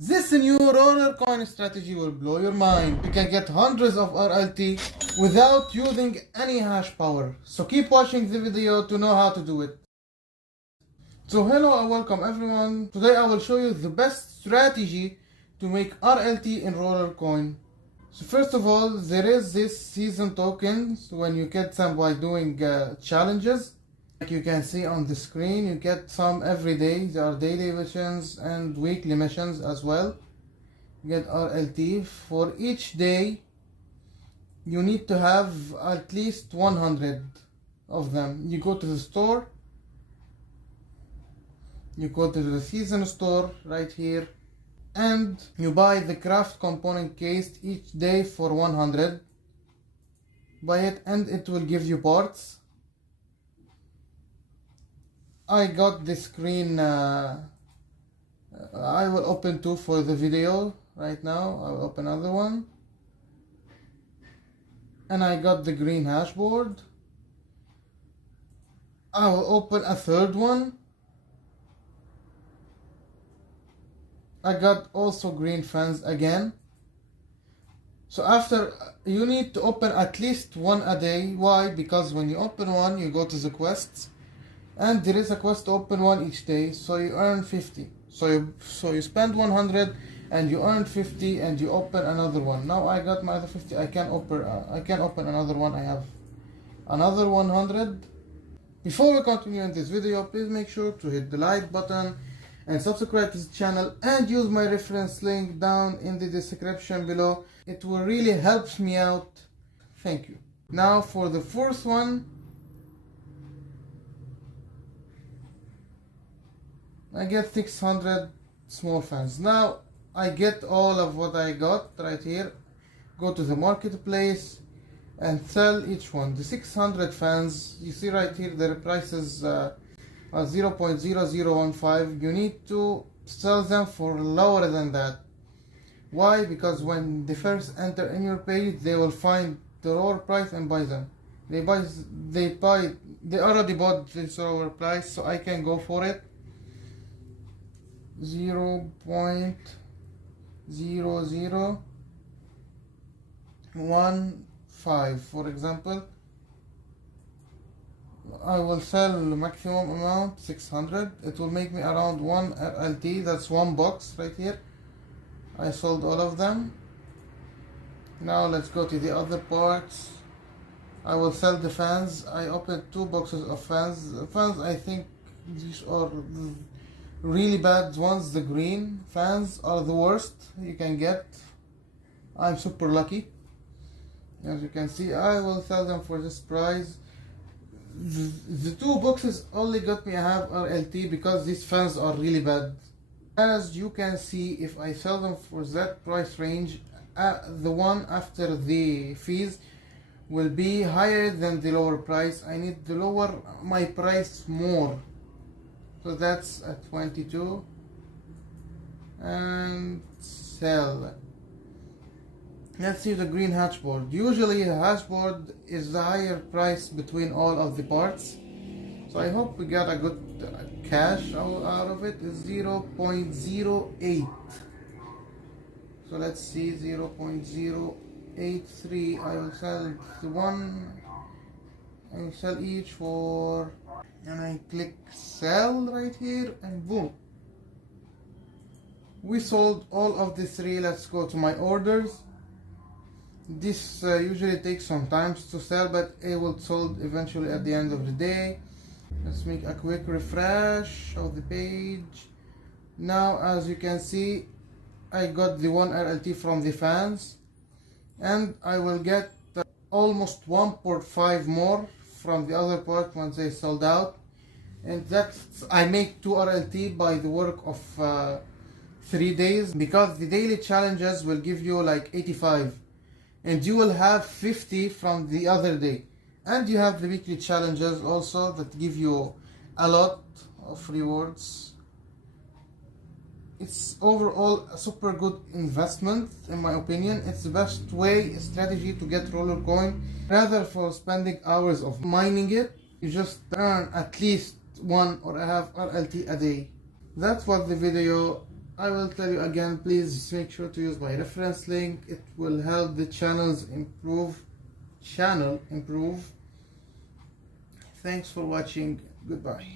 This new Rollercoin strategy will blow your mind. You can get hundreds of RLT without using any hash power. So keep watching the video to know how to do it. So hello and welcome everyone. Today I will show you the best strategy to make RLT in Rollercoin. So first of all, there is this season tokens when you get them by doing challenges. Like you can see on the screen, you get some every day. There are daily missions and weekly missions as well. You get RLT for each day. You need to have at least 100 of them. You go to the store. You go to the season store right here. And you buy the craft component case each day for 100. Buy it and it will give you parts. I got this green, I will open two for the video right now. I'll open another one. And I got the green hashboard. I will open a third one. I got also green fans again. So after, you need to open at least one a day. Why? Because when you open one, you go to the quests. And there is a quest to open one each day, so you earn 50. So you spend 100 and you earn 50 and you open another one. Now I got my other 50. I can open another one. I have another 100. Before we continue in this video, please make sure to hit the like button and subscribe to the channel and use my reference link down in the description below. It will really help me out. Thank you. Now for the fourth one, I get 600 small fans. Now I get all of what I got right here. Go to the marketplace and sell each one. The 600 fans, you see right here, their prices are 0.0015. You need to sell them for lower than that. Why? Because when they first enter in your page, they will find the lower price and buy them. They already bought this lower price, so I can go for it. 0.0015 for example. I will sell maximum amount 600. It will make me around 1 RLT. That's one box right here. I sold all of them. Now let's go to the other parts. I will sell the fans. I opened 2 boxes of fans. Fans, I think these are really bad ones. The green fans are the worst you can get. I'm super lucky. As you can see, I will sell them for this price. The 2 boxes only got me a half RLT because these fans are really bad. As you can see, if I sell them for that price range, the one after the fees will be higher than the lower price. I need to lower my price more. So that's at 22 and sell. Let's see the green hashboard. Usually the hashboard is the higher price between all of the parts. So I hope we got a good cash out of it. It's 0.08. So let's see, 0.083. I will sell the one. I will sell each for, and I click sell right here and boom, we sold all of the 3. Let's go to my orders. This usually takes some time to sell, but it will sold eventually at the end of the day. Let's make a quick refresh of the page. Now as you can see, I got the 1 RLT from the fans, and I will get almost 1.5 more from the other part once they sold out. And that's, I make 2 RLT by the work of 3 days, because the daily challenges will give you like 85 and you will have 50 from the other day, and you have the weekly challenges also that give you a lot of rewards. It's overall a super good investment in my opinion. It's the best strategy to get Rollercoin. Rather for spending hours of mining it, you just earn at least 1 or a half RLT a day. That's what the video I will tell you again, please make sure to use my reference link. It will help the channel improve. Thanks for watching. Goodbye.